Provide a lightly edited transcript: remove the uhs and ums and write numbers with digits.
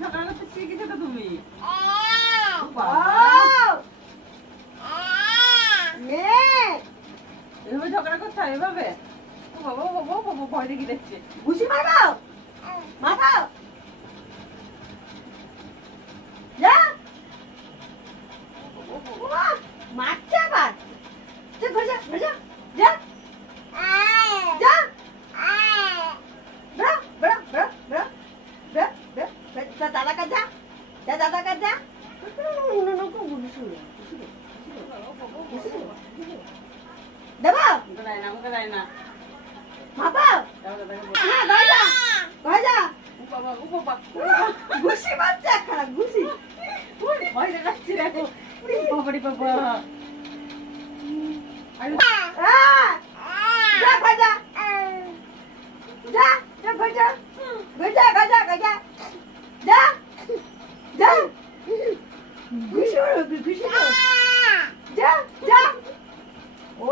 ঝগড়া করতে শিখেছো তো তুমি। এভাবে ঝগড়া করতে হয় এভাবে? ও বাবা ও বাবা ও বাবা ভয় দেখি দেখছে। ঘুষি মারো মারো যা মারছে আবার যা ঘর যা ঘর যা যা যা বড় বড় বড় বড় বড় বড় যা দাদা কাছে যা যা দাদা কাছে যা দেবো গড়ায় না আমাকে দেয় না। মাপা হ্যাঁ ঘর যা ঘর যা ও বাবা ও বাবা ঘুষি মারছে একখানা ঘুষি ভয় দেখাচ্ছে দেখো। বাবারে বাবা। যা ঘর যা যা যা ঘর যা ঘর যা ঘর যা ঘর যা যা যা ঘুষি মারো ঘুষি মারো যা যা ও